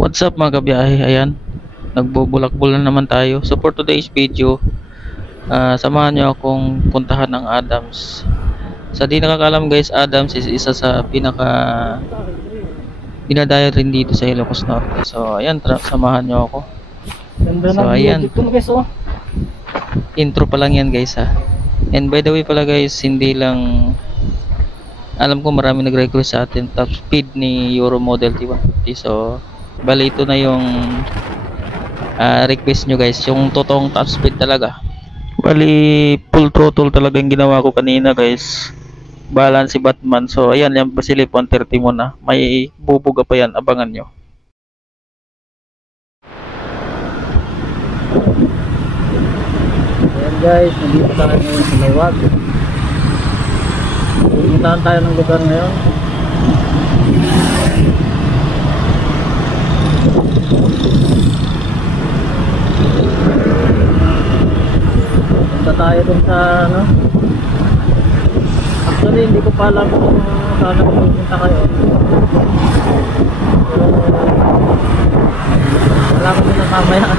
What's up mga kabiyahe? Ayan, nagbubulakbol na naman tayo. So for today's video, samahan nyo akong puntahan ng Adams. Sa di nakakalam guys, Adams is isa sa pinaka dinadayo rin dito sa Ilocos Norte. So ayan, samahan nyo ako. Ganda So ng ayan, dito guys, oh. intro pa lang yan guys ha. And by the way pala guys, hindi lang alam ko marami nag-request sa atin top speed ni Euro Model T150. So bali ito na yung request nyo guys, yung totoong top speed talaga. Bali full throttle talaga yung ginawa ko kanina guys, balance si Batman. So ayan, yung Basilip 130 muna, may bubuga pa yan, abangan nyo. Ayan guys, nandito tayo ngayon sa Laywag. Pupuntahan tayo ng lugar ngayon. Punta tayo dun sa ano. Actually hindi ko pa alam kung saan ako pupunta kayo. Pero wala ko din na mamaya.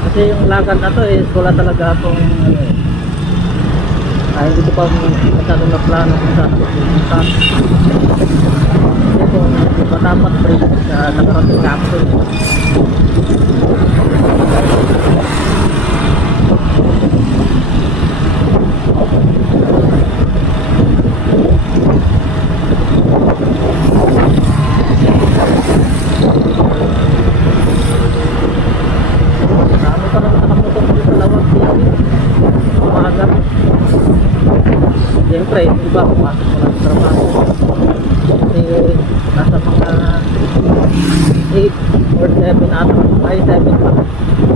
Kasi yung lakad na to is wala talaga akong ano eh. Hindi ko pa masyadong na plano kung saan ako pupunta. Kasi kung matapat pa rin sa nakarating kapsul. Siyempre, iba pumasok mo lang sa trabaho kasi nasa mga 8 or 7 ata, ay 7 pa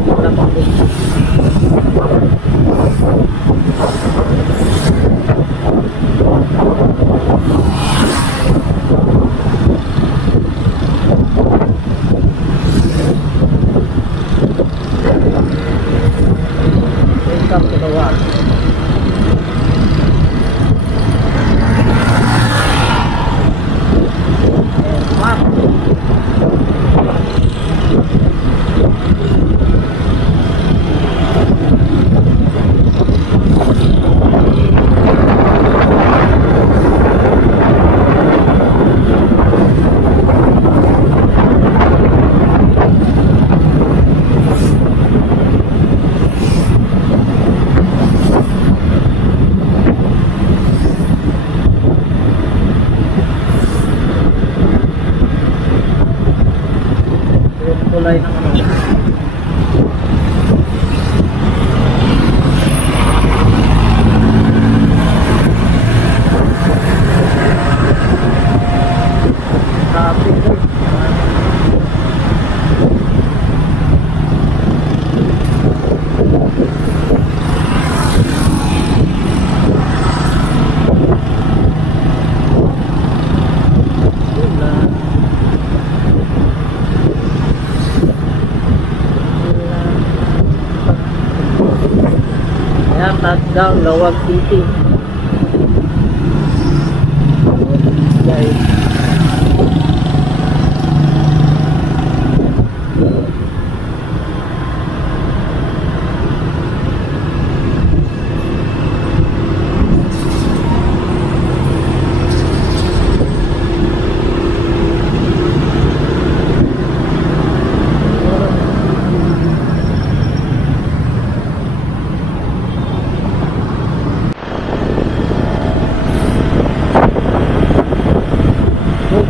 wala pang 8. Welcome to the world. Kulay ng ano. Traffic guys. Touchdown, Lawag City. Guys.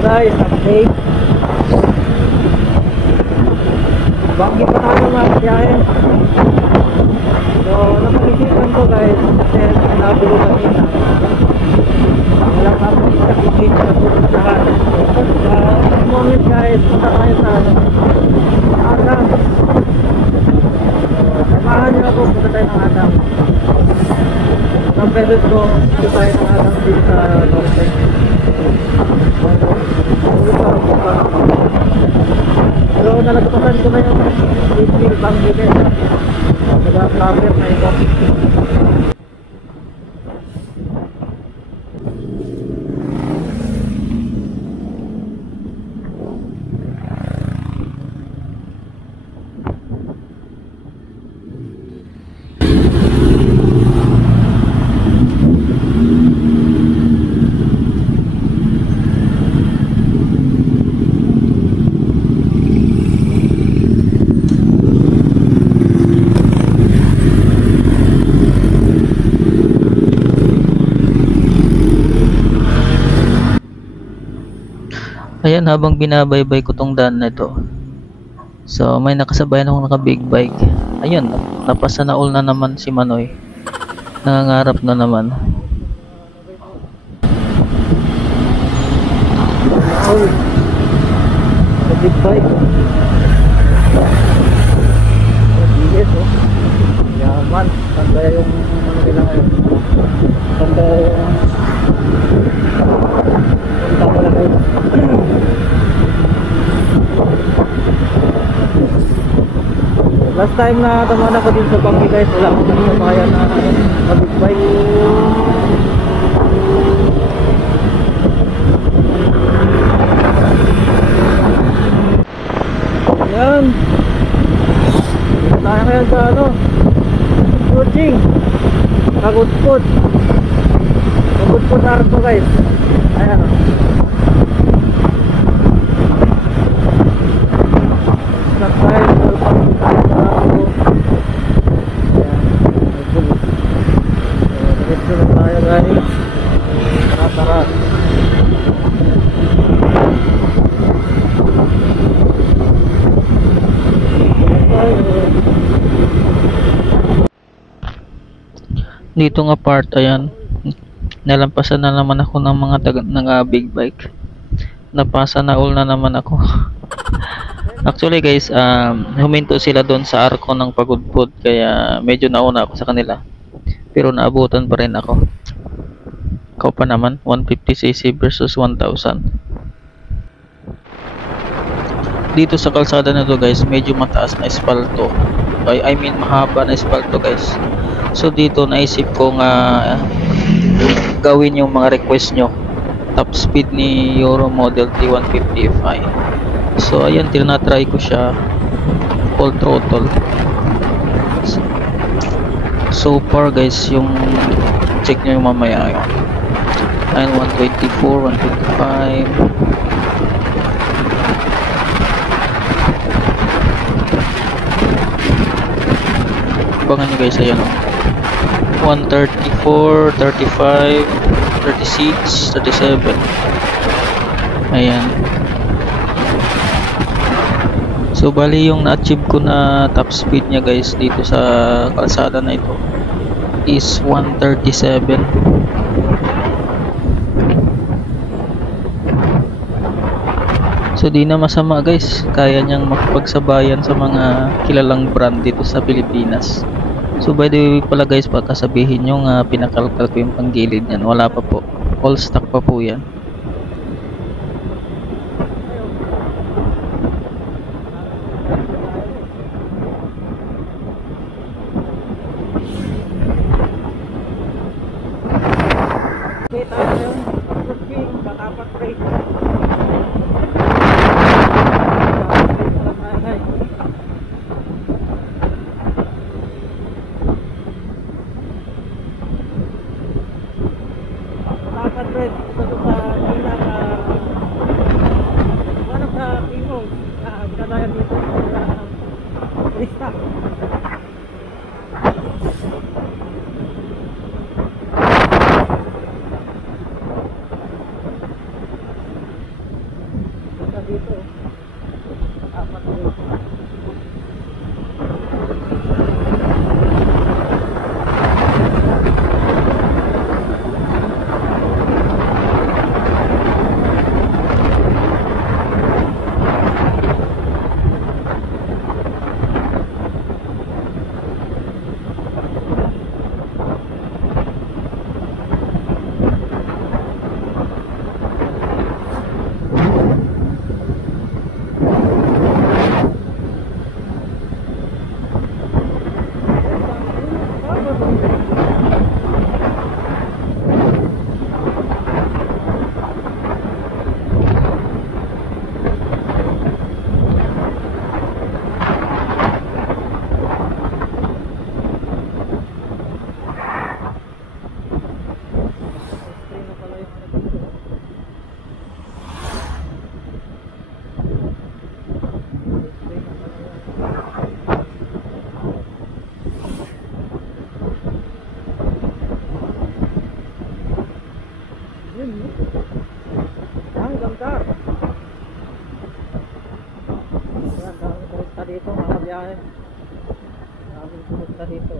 Guys, update. Banggi pa tayo mga biyahe. So, napag-isipan ko guys, kasi sinabi ko kanina. Wala pa ako isakikit na pupuntahan. Sa moment guys, punta tayo sa Adam. Samahan niyo ako, punta tayo ng Adam. Ang beses ko, punta tayo ng Adam dito sa Norte. Pero nalagpasan ko na yung Eastfield Banggi guys. Nag-flapper na ito. Ayun, habang binabaybay ko tong daan na ito, so may nakasabayan akong naka big bike. Ayun, napasa na all na naman si Manoy. Nangangarap na naman. Oh, the big bike. Bilis, oh. Yaman. Tanda yung ano nila ngayon. Tanda yung punta pala guys. Last time na tamaan ako din sa Banggi guys, wala akong nagsabayan na big bike. Ayan. Dito tayo ngayon sa ano, Kuching Kagudpud Arto guys. Ayan o. Stop tayo sa pagkakita ako. Ayan. Diretso na tayo guys. Tara. Dito nga part, ayan, nalampasan na naman ako ng mga big bike. Napasa na all na naman ako. Actually guys, huminto sila doon sa arko ng Pagudpud, kaya medyo nauna ako sa kanila, pero naabutan pa rin ako. Ikaw pa naman, 150cc versus 1000. Dito sa kalsada na to guys, medyo mataas na espalto. I mean mahaba na espalto guys. So dito naisip ko nga gawin yung mga request nyo. Top speed ni Euro Model T 150 Fi. So ayan, tinatry ko siya full throttle. So far guys, yung check nyo yung mamaya yun. Ayan, 124, 125. Abangan nyo guys, ayan o. 134, 35, 36, 37. Ayan. So bali yung na-achieve ko na top speed niya guys dito sa kalsada na ito is 137. So di na masama guys, kaya niyang makapagsabayan sa mga kilalang brand dito sa Pilipinas. So by the way pala guys, pagkasabihin nyo nga pinakalkal ko yung panggilid niyan, wala pa po, all stock pa po yan. Kita na yun, Kuching, katapat break. Dito apat dito. dito mga biyahe. Maraming pumunta dito.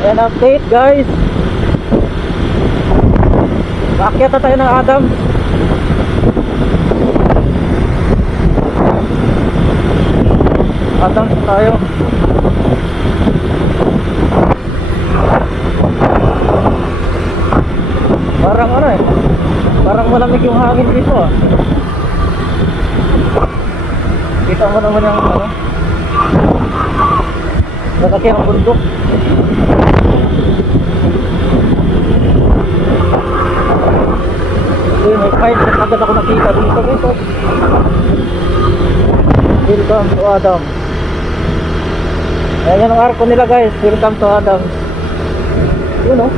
Ayan, update guys. Paakyat na tayo ng Adam. Adam tayo. Parang ano eh, parang malamig yung hangin dito ah. Kita mo naman yung ano, malaki ang bundok. Okay, may fight na agad ako nakita dito guys. Welcome to Adam. Ayan yung arko nila guys. Welcome to Adam. Yun oh.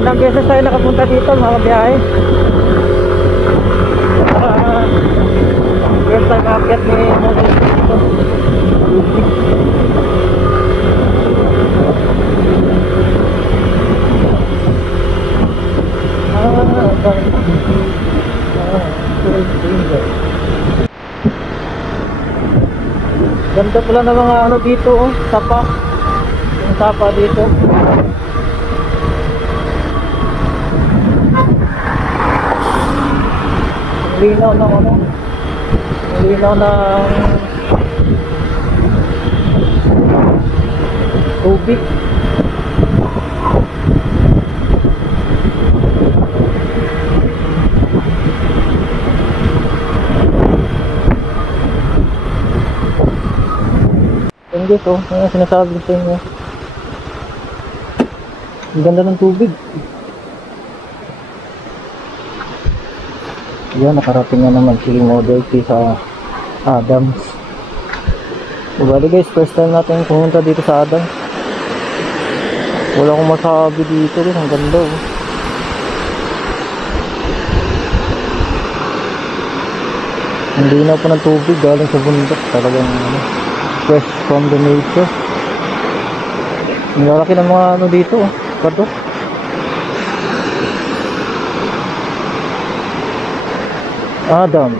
Unang beses tayo nakapunta dito mga biyahe. First time aakyat ni Model dito. Ganda pala ng mga ano dito oh, sapa. Yung sapa dito. Linaw ng ano, linaw ng tubig. Yung dito, yung sinasabi ko sa inyo, ang ganda ng tubig. Yan, nakarating na naman si Model T sa Adams. Bali guys, first time natin pumunta dito sa Adams. Wala akong masabi dito guys, ang ganda oh. Hindi na po ng tubig galing sa bundok, talagang ano, fresh from the nature. Ang lalaki ng mga ano dito oh, padok. Adam.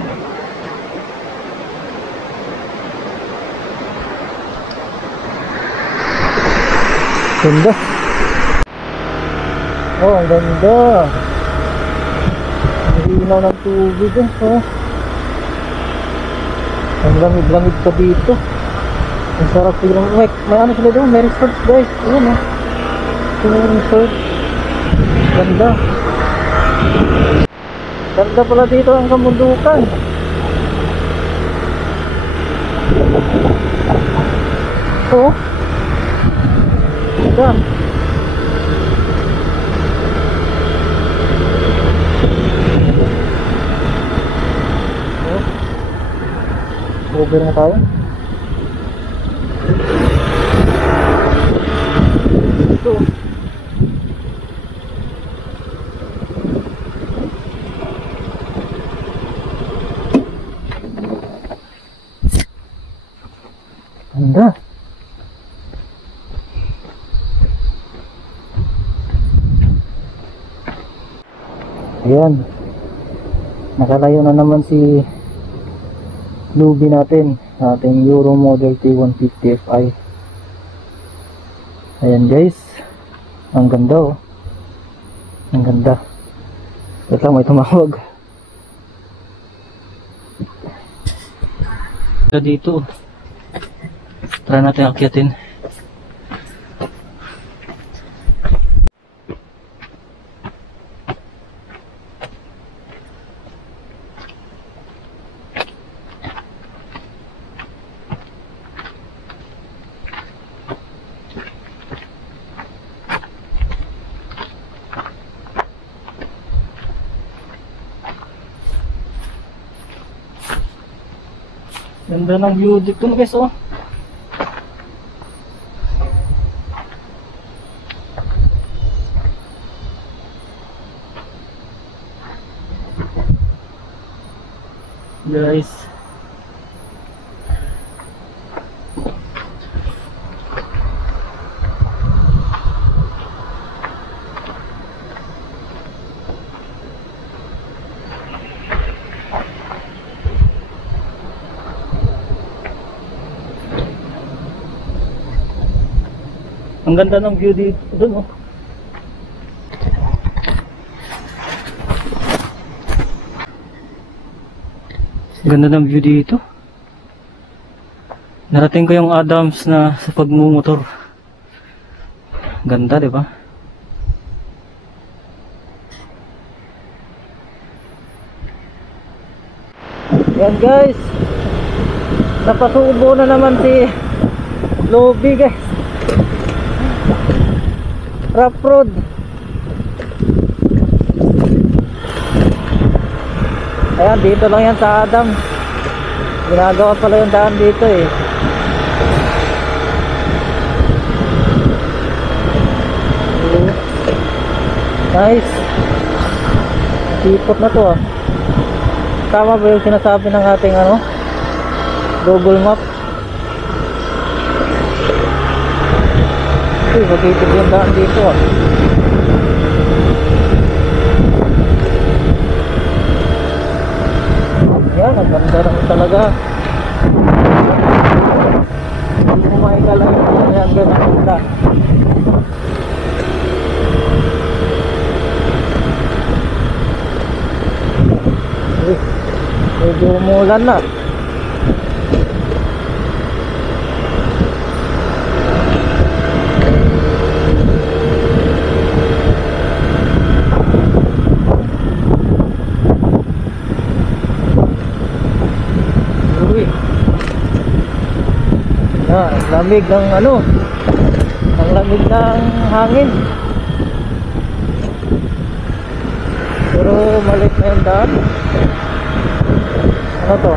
Ganda. Oh, ang ganda. Ang linaw ng tubig eh. Oh. Ang lamig-lamig pa dito. Ang sarap siguro. May ano sila doon? May resort guys. Ayan oh. Yung resort. Ganda. Ganda pala dito ang kamundukan. Oh. Ganda. Oh. Over na tayo. Ito. Ganda. Ayan. Nakalayo na naman si Luby natin. ating Euro Model T150 Fi. Ayan guys, ang ganda oh, ang ganda. Wait lang, may tumawag dito. Try natin akyatin. Ganda ng view dito guys oh. Guys, ang ganda ng view dito dun oh. Ganda ng view dito. Narating ko yung Adams na sa pagmumotor. Ganda, di ba? Yan guys. Napasubo na naman si Lobby guys. Rough road. Ayan, dito lang yan sa Adams. Ginagawa pala yung daan dito eh. Nice. Sipot na to ah. Tama ba yung sinasabi ng ating ano, Google Map? Uy, magtitip yung daan dito ah. Yan, ang ganda naman talaga. Hindi mo maikala yung yan, ganda. Medyo umulan na. Lamig ng ano, ang lamig ng hangin, pero maliit na yung daan. Ano to?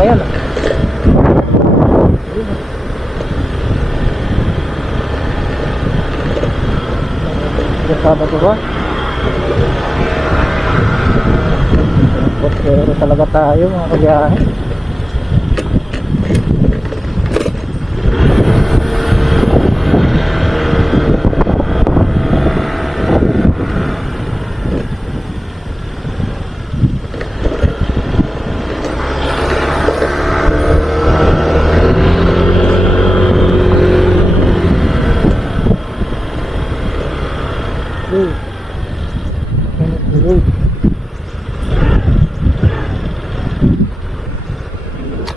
Ayan ah. Kasama ko ba? Pero talaga tayo mga kabiyahe.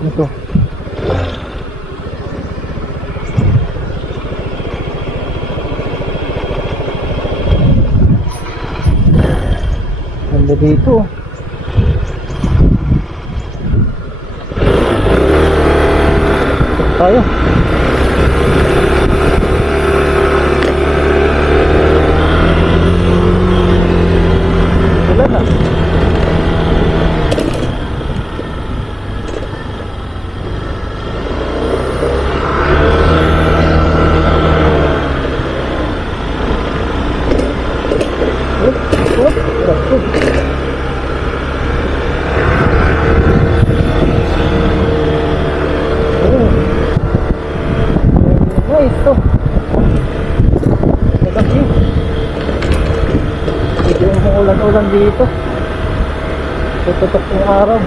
Ito. Ganda dito. Tayo. Wala na. Nice to. Medyo umuulan-ulan dito. Tututok yung araw.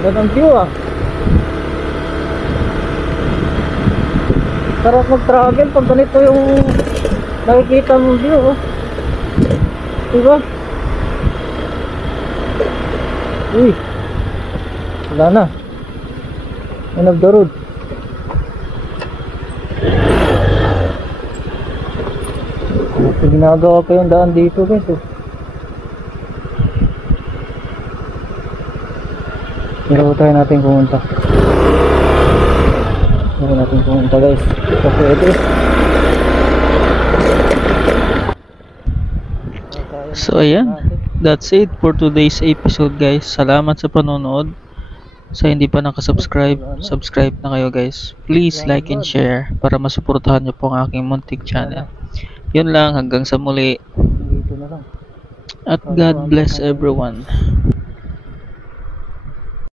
Ganda ng view ah. Sarap mag-travel pag ganito yung nakikita mong view oh. Diba? Uy, wala na. End of the road. Ginagawa pa yung daan dito guys oh. Pero tayo natin pumunta. Tayo natin pumunta guys. Ito pwede. So ayan, that's it for today's episode guys. Salamat sa panonood. Sa hindi pa nakasubscribe, subscribe na kayo guys. Please like and share para masuportahan nyo po ang aking muntik channel. Yun lang, hanggang sa muli. Dito na lang. At God bless everyone.